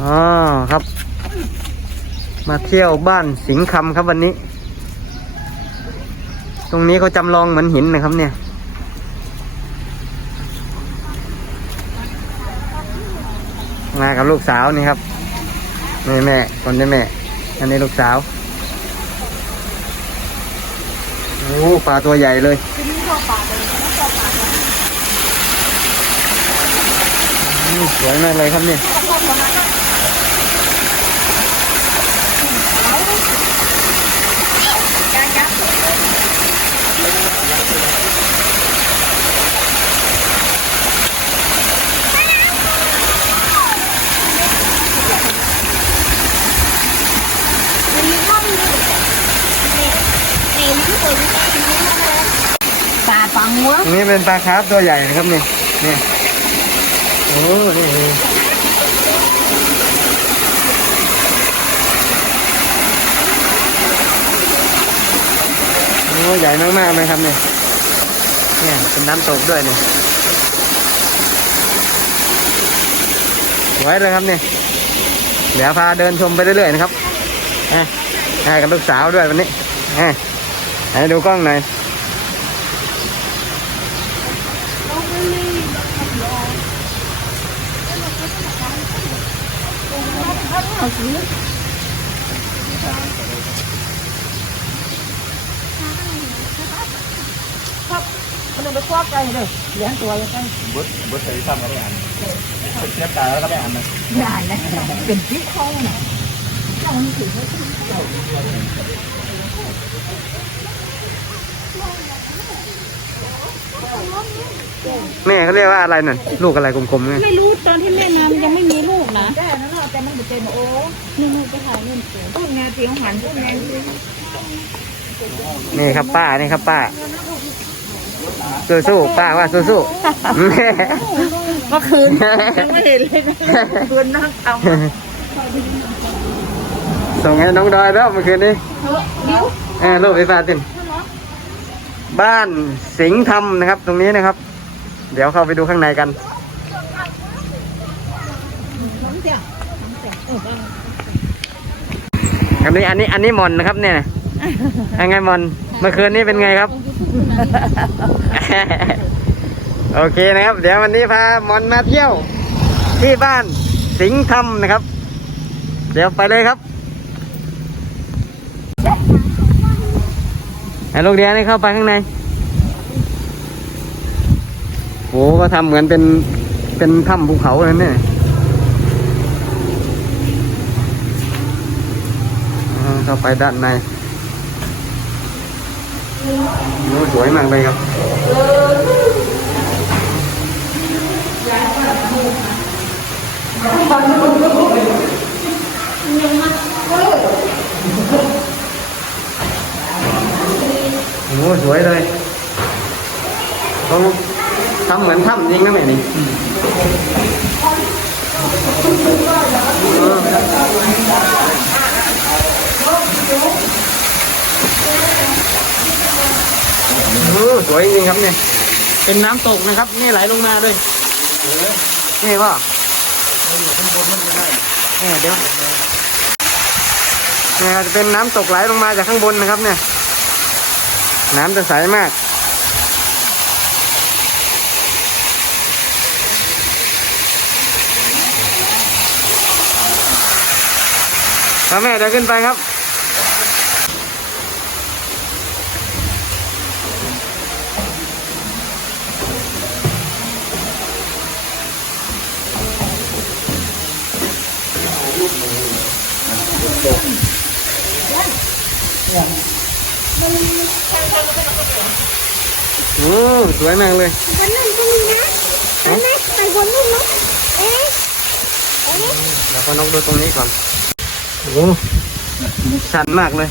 อ๋อครับ มาเที่ยวบ้านสิงคำครับวันนี้ ตรงนี้เขาจำลองเหมือนหินนะครับเนี่ยมากับลูกสาวนี่ครับนี่แม่คนนี้แม่ อันนี้ลูกสาวโอ้ปลาตัวใหญ่เลยสวยมากเลยครับเนี่ย ปลาปังหัว ตรง นี้เป็นปลาคาร์ฟตัวใหญ่นะครับนี่นี่โอ้นี่โอ้ใหญ่มากๆเลยครับนี่เนี่ยเป็นน้ำตกด้วยนี่สวยเลยครับนี่เดี๋ยวพาเดินชมไปเรื่อยๆนะครับให้กับลูกสาวด้วยวันนี้ให้ดูกล้องหน่อย มันเลยไปคว้าไก่เลยเลี้ยงตัวยังไงบดบดใส่ซ้ำก็ได้อันเทียบตาแล้วก็ได้อันนะได้นะเป็นพี่เขาน่ะเจ้ามันถือว่า แม่เขาเรียกว่าอะไรน่ะลูกอะไรกลมๆเนี่ยไม่รู้ตอนที่แม่มามันยังไม่มีลูกนะแต่นั่นน่ะแต่มันเป็นโอ้นี่นี่ไปถ่ายเล่นเสือพูดไงเสียงหันพูดไงนี่ครับป้านี่ครับป้าสู้ๆป้าว่าสู้ๆแม่เมื่อคืนยังไม่เห็นเลยนะคืนนั่งทส่งให้น้องดอยแล้วเมื่อคืนนี้ำเดี๋ยวเออลูกไฟฟ้าติน บ้านสิงห์ธรรมนะครับ ตรงนี้นะครับ เดี๋ยวเข้าไปดูข้างในกันอันนี้อันนี้อันนี้มอนนะครับเนี่ยยังไงมอนเมื่อคืนนี้เป็นไงครับ โอเคนะครับ เดี๋ยววันนี้พามอนมาเที่ยว ที่บ้านสิงห์ธรรมนะครับ เดี๋ยวไปเลยครับ ไอ้ลูกเดียนี่เข้าไปข้างในโอ้ก็ทำเหมือนเป็นเป็นถ้ำภูเขาเลยเนี่ยเข้าไปด้านในโอ้สวยมากเลยครับโอ้ โหสวยเลยเขาทำเหมือนถ้ำจริงนะแม่นี่เออโอ้สวยจริงครับเนี่ยเป็นน้ำตกนะครับนี่ไหลลงมาด้วยนี่ว่าเนี่ยเดี๋ยวเนี่ยจะเป็นน้ำตกไหลลงมาจากข้างบนนะครับเนี่ย น้ำจะใสมากครับแม่เดี๋ยวขึ้นไปครับ อ้สวยมากเลยบนนั่นก็มีนะเห็นไหมไปบนนู่นเนาะเอ๊ะเอ๊ะเดี๋ยวก็นกดูตรงนี้ก่อนโอ้ชันมากเลย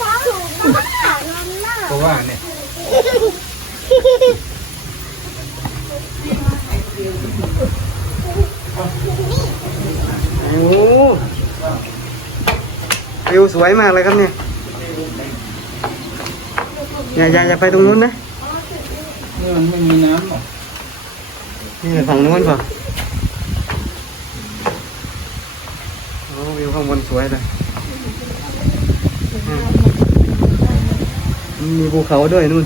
ฟ้าสูงมากนอนมากเพราะว่าเนี่ยโอ้วิวสวยมากเลยครับเนี่ย อย่าอย่าอย่าไปตรงนู้นนะนี่มันไม่มีน้ำหรอนี่ฝั่งนู้นป่ะโอ้วิวข้างบนสวยเลยมีภูเขาด้วยนู่น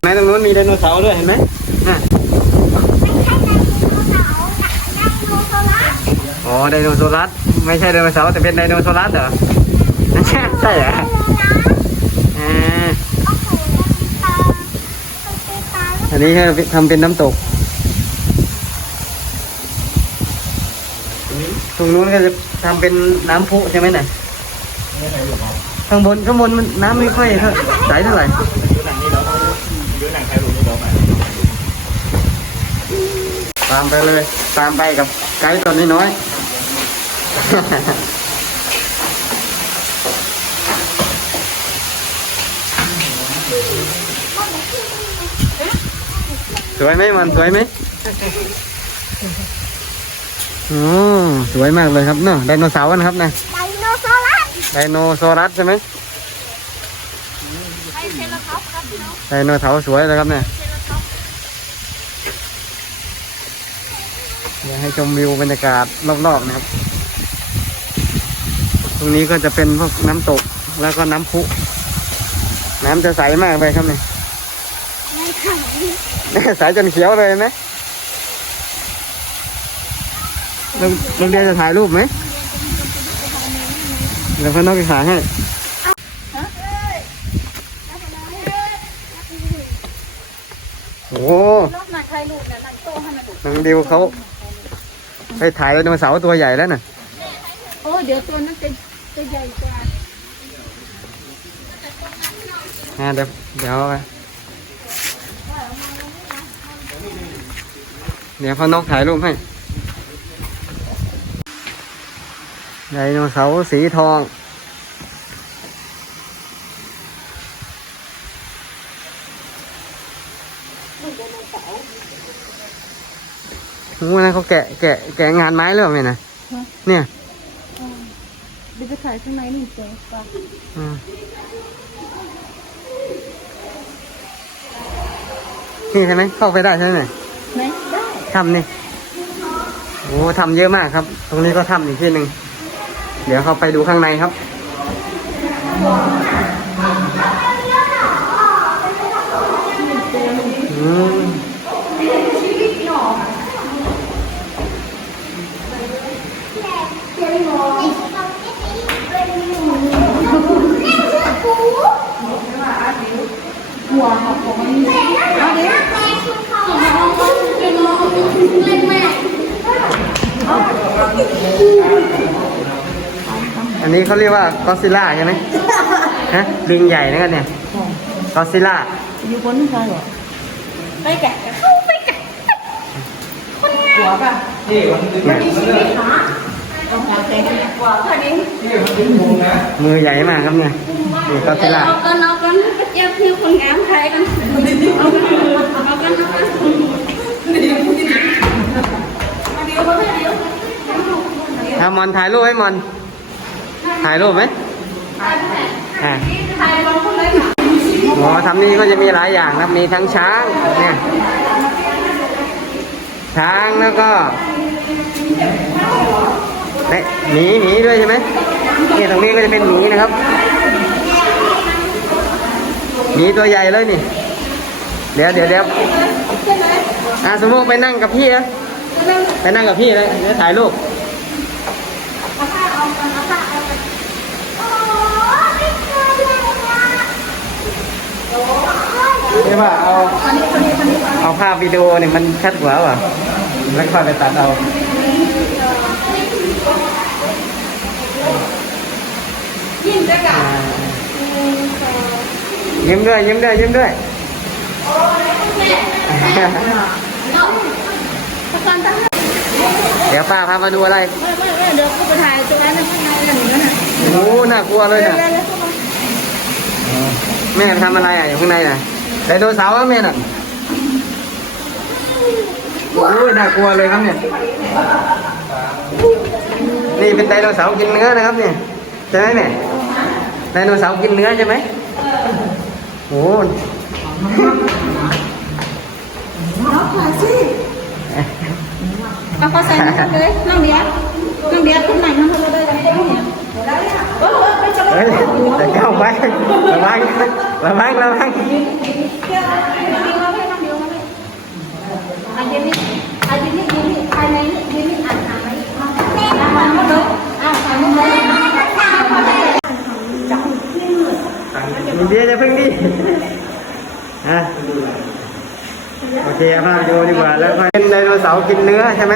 ไหมตรงนู้นมีไดโนเสาร์ด้วยเห็นไหมอ๋อไดโนโซลัสไม่ใช่ไดโนเสาร์แต่เป็นไดโนโซลัสเหรอ ใช่ใช่เหรออ่าอันนี้ให้ทำเป็นน้ำตก ตรงนู้นก็จะทำเป็นน้ำพุใช่ไหมน่ะข้างบนข้างบนมันน้ำไม่ค่อยเท่าใสเท่าไหร่ยูหนังนี่เรายูหร่ตามไปเลย ตามไปกับไกด์ตัวน้อยๆ สวยไหมมันสวยไหมอืมสวยมากเลยครับเนาะไดโนเสาร์นะครับนะไดโนเสาร์ไดโนเสารัสใช่ไหมไดเซราท็อปส์ครับพี่น้องไดโนเสาร์สวยเลยครับเนี่ยเซราท็อยากให้ชมวิวบรรยากาศรอบๆนะครับ ตรงนี้ก็จะเป็นพวกน้ำตกแล้วก็น้ำพุ น้ำจะใสมากเลยครับเนี่ย ใสจนเขียวเลยเห็นไหมโรงโรงเรียนจะถ่ายรูปไหมเดี๋ยวพ่อน้องไปถ่ายให้โอ้รอบมาใครลูกเนี่ยนั่นโตให้มันดูน้องดิวเขาไปถ่ายไดโนเสาร์ตัวใหญ่แล้วน่ะ โอ้ เดี๋ยวตัวนั้นจะจะใหญ่กว่าอ่าเดี๋ยวเดี๋ยว เดี๋ยวพ่อนกถ่ายรูปให้ไดโนเสาร์สีทอง โอ้นะเขาแกะแกะแกะงานไม้หรือเปล่าเนี่ยนะเนี่ยเดี๋ยวไปถ่ายข้างในนี่เจ๊ป่ะอืมนี่ใช่ไหมเข้าไปได้ใช่ไหมเนี่ยไหน ได้ทำนี่โอ้ทำเยอะมากครับ ตรงนี้ก็ทำอีกที่หนึ่งเดี๋ยวเข้าไปดูข้างในครับ เขาเรียกว่ากอซิล่าใช่ไหมฮะลิงใหญ่นะครับเนี่ยกอซิล่าอยู่บนนี่ใครเหรอไปแกะเข้าไปแกะหัวป่ะนี่มันมันมันเรื่องเอาหาแกะกว่าค่ะดิที่มันถึงมุมนะมือใหญ่มากครับเนี่ยนี่กอซิล่าเอากันเอากันเจ้าพี่คนงามใครกันเอากันเอากันเอากันเอามอนถ่ายรูปให้มอน ถ่ายรูปไหมอ่าหมอทำนี่ก็จะมีหลายอย่างครับ มีทั้งช้างเนี่ยช้างแล้วก็เอ๊ะหมีหมีด้วยใช่ไหมนี่ตรงนี้ก็จะเป็นหมีนะครับหมีตัวใหญ่เลยนี่ เดี๋ยวเดี๋ยวเดี๋ยวอะสมมติไปนั่งกับพี่นะไปนั่งกับพี่เลยเดี๋ยวถ่ายรูป เรียกว่าเอา เอาภาพวิดีโอเนี่ยมันชัดกว่าว่ะแล้วค่อยไปตัดเอาอ่ายิ้มด้วยยิ้มด้วยยิ้มด้วยเดี๋ยวป้าพามาดูอะไรไม่ไม่ไม่เดี๋ยวกูไปถ่ายตัวนั้นข้างในนั่นนั่นน่ะโอ้โหน่ากลัวเลยน่ะเร็วๆเข้ามาแม่ทำอะไรอะอยู่ข้างในน่ะ ไดโนเสาร์อะแม่น่ะโอ้ยน่ากลัวเลยครับเนี่ย นี่เป็นไดโนเสาร์กินเนื้อนะครับเนี่ยใช่ไหมแม่ไดโนเสาร์กินเนื้อใช่ไหมโอ้โหเอาถ่ายสิเอาเขาใส่น้ำเลยน้องเดียวน้องเดียวขึ้นใหม่น้องเขาเลยกันเต็มเนี่ยเออเออไปจะเฮ้ยจะเข้าไประวังระวังระวัง อันนี้อันนี้ยืนนี่ภายในนี่ยืนนี่อ่านอ่านไว้แม่อ่านหมดเลยอ่านอ่านหมดเลยเดี๋ยวจะพึ่งดิอะโอเคเอาภาพวิดีโอดีกว่าแล้วค่อยเป็นไดโนเสาร์กินเนื้อใช่ไหม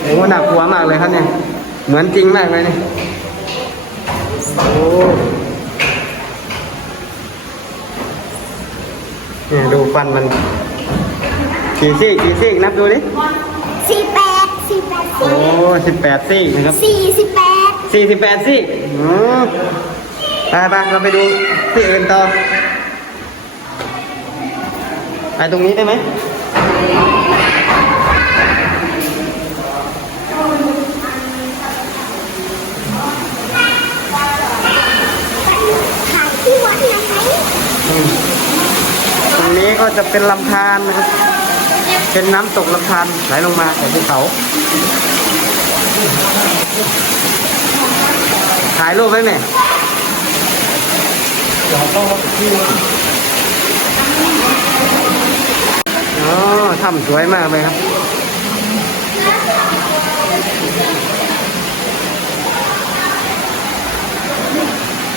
โอ้หนักหัวมากเลยครับเนี่ย เหมือนจริงมากเลยเนี่ยโอ้ เนี่ยดูฟันมันกี่ซี่กี่ซี่นับดูดิสี่แปดสี่แปดโอ้สิบแปดซี่นะครับสี่สิบแปดสี่สิบแปดซี่อืมไปไปเราไปดูที่อื่นต่อไปตรงนี้ได้ไหม ขายที่วัดนะคะ อืมตรงนี้ ก็จะเป็นลำธารนะครับ เป็นน้ำตกลำธารไหลลงมาจากภูเขาถ่ายรูปไว้ไหมอ๋อถ้ำสวยมากเลยครับ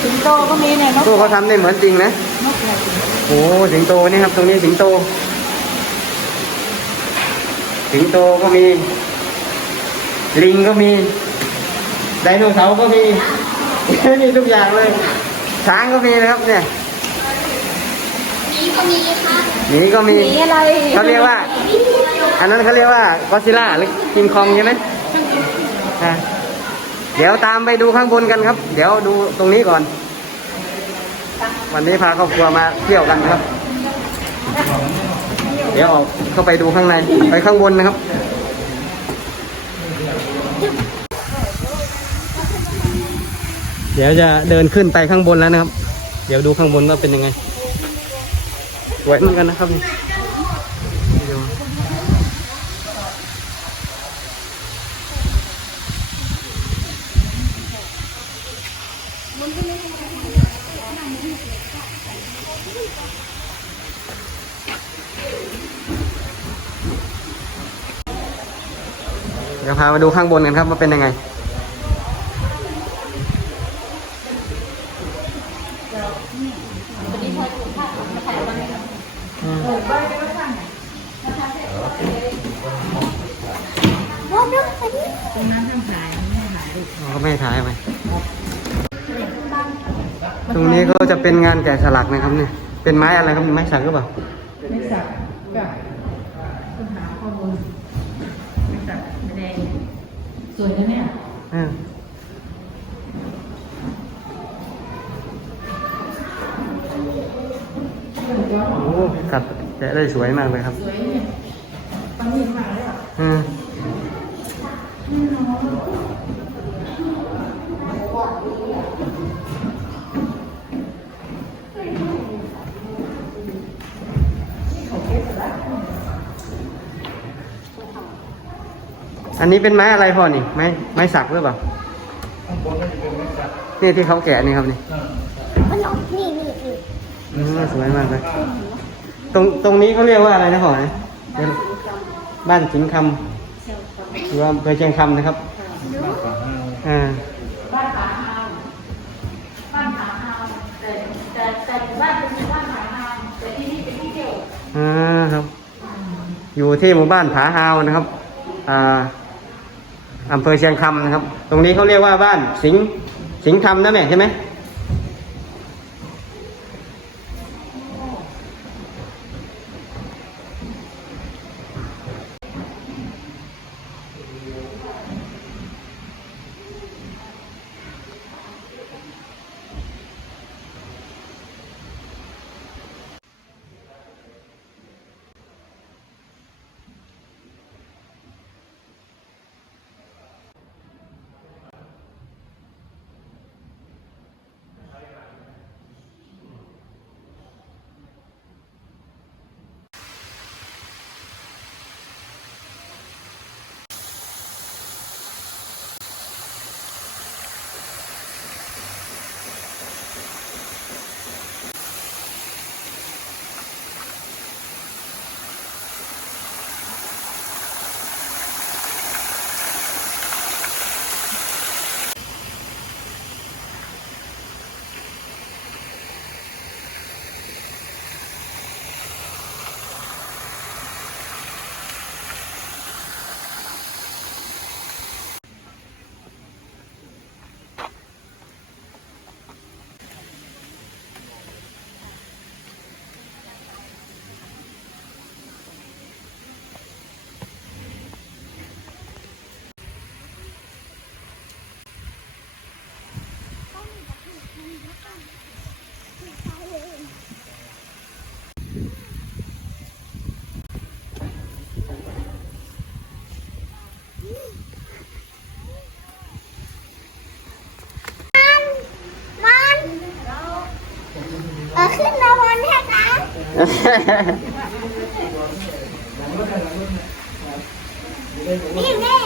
สิงโตก็มีเนี่ยนกตู้เขาทำได้เหมือนจริงนะ นกอะไร โอ้สิงโตนี่ครับ ตรงนี้สิงโต สิงโตก็มี ลิงก็มีไดโนเสาร์ก็มีมีทุกอย่างเลย ช้างก็มีนะครับเนี่ยนี่ก็มีค่ะหมีก็มีหมีอะไรเขาเรียกว่า อันนั้นเขาเรียกว่าก็ซิล่าหรือคิงคองใช่ไหมอะเดี๋ยวตามไปดูข้างบนกันครับ เดี๋ยวดูตรงนี้ก่อน วันนี้พาครอบครัวมาเที่ยวกันนะครับ เดี๋ยวออกเข้าไปดูข้างในไปข้างบนนะครับเดี๋ยวจะเดินขึ้นไปข้างบนแล้วนะครับ เดี๋ยวดูข้างบนว่าเป็นยังไงสวยเหมือนกันนะครับนี่ดูเดี๋ยว พามาดูข้างบนกันครับว่าเป็นยังไงว่าเรื่องอันนี้เขาก็ไม่ให้ถ่ายไปตรงนี้ก็จะเป็นงานแกะสลักนะครับเนี่ย เป็นไม้อะไรครับ ไม้สักหรือเปล่า ไม่สักก็ต้อ สวยนะเนี่ยอ่าโอ้กัดแกะได้สวยมากเลยครับ สวยเนี่ยปังยิ่งมากเลยอะอืม อันนี้เป็นไม้อะไรพ่อนี่ไม้ไม้สักหรือเปล่าข้างบนก็จะเป็นไม้สักนี่ที่เขาแกะนี่ครับนี่มันออกนี่นี่นี่อืมสวยมากเลย ตรงตรงนี้เขาเรียกว่าอะไรนะพ่อนะเป็นบ้านสิงห์คำหรือว่าอำเภอเชียงคำนะครับบ้านป่าห้าวอ่าบ้านผาฮาวบ้านผาฮาวแต่แต่แต่หมู่บ้านเป็นหมู่บ้านผาฮาวแต่ที่นี่เป็นที่เที่ยวอ่าครับ อยู่ที่หมู่บ้านผาฮาวนะครับ อ่า อำเภอเชียงคำนะครับ ตรงนี้เขาเรียกว่าบ้านสิงสิงคำนะแม่ใช่ไหม ขึ้นมาบนแท็กนะนี่แม่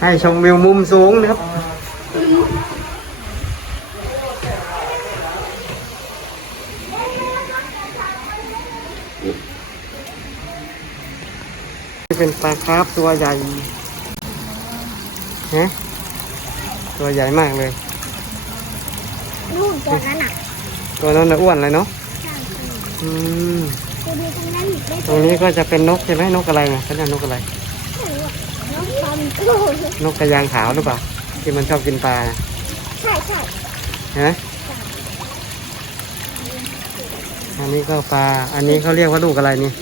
ให้ชมวิวมุมสูงนะครับ ป็นปลาคาร์ฟตัวใหญ่ฮะตัวใหญ่มากเลยลูกตัวนั้นอะตัวนั้นน่ะอ้วนเลยเนาะอืมตัวดูตรงนั้นได้ตรงนี้ก็จะเป็นนกใช่ไหมนกอะไรนะเขาเรียกนกอะไร น้องปอมโตนกกระยางขาวหรือเปล่าที่มันชอบกินปลาน่ะใช่ใช่เห็นไหมอันนี้ก็ปลา อันนี้เขาเรียกว่าลูกอะไรนี่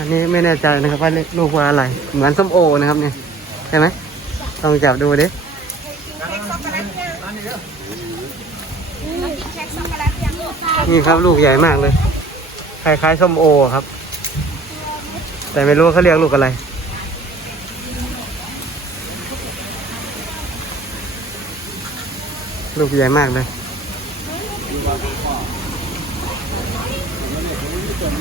อันนี้ไม่แน่ใจนะครับว่าลูกว่าอะไร เหมือนส้มโอนะครับเนี่ยใช่ไหมต้องจับดูดินี่ครับลูกใหญ่มากเลยคล้ายๆส้มโอครับ แต่ไม่รู้เขาเรียกลูกอะไรลูกใหญ่มากเลย เดี๋ยว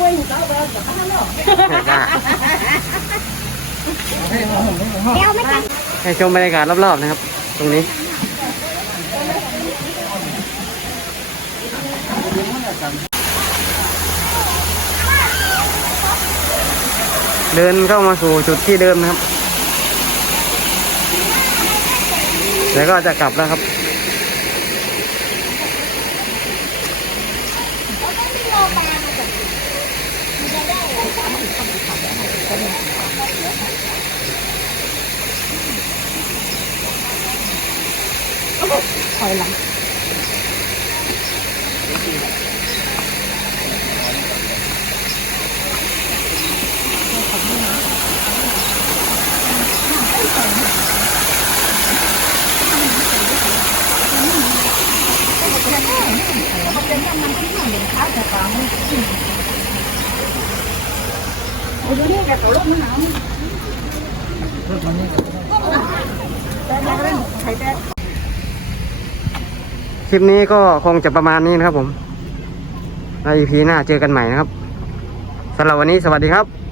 ไม่กัน ให้ชมบรรยากาศรอบๆนะครับ ตรงนี้เดินเข้ามาสู่จุดที่เดิมนะครับ แล้วก็จะกลับแล้วครับ ค ลิปนี้ก็คงจะประมาณนี้นะครับผมแล้วอีพีหน้าเจอกันใหม่นะครับสำหรับวันนี้สวัสดีครับ